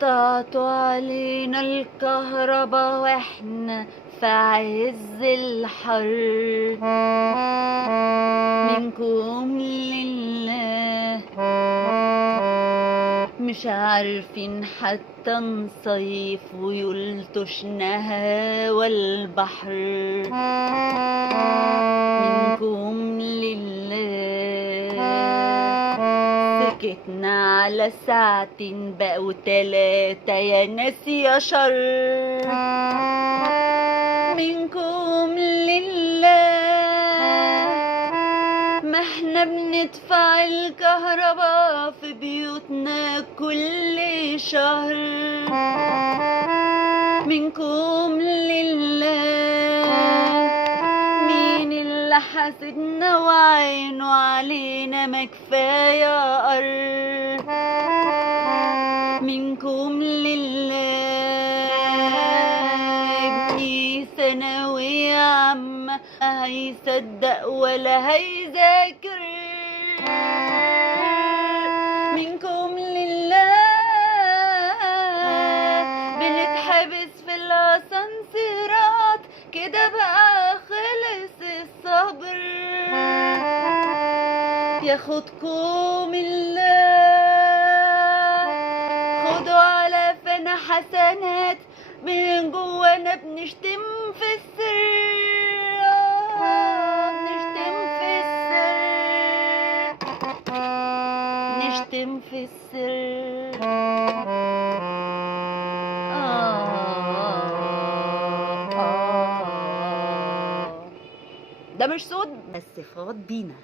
قطعتوا علينا الكهربا واحنا في عز الحر، منكم لله مش عارفين حتى نصيف ويلطشنا هوا البحر، منكم لله سكتنا على ساعتين بقوا 3 يا ناس يا شر، منكم لله ما احنا بندفع الكهرباء في بيوتنا كل شهر، منكم لله مين اللي حاسدنا وعينه علينا ما كفاية قر، منكم لله ابني ثانوية عامة هيصدق ولا هيذاكر، منكم لله بنتحبس في الاسانسيرات كده بقى خلص الصبر، ياخدكم الله خدوا على فنا حسنات من جوانا بنشتم في السر، بنشتم في السر، نشتم في السر. ده مش صوت بس فاض بينا.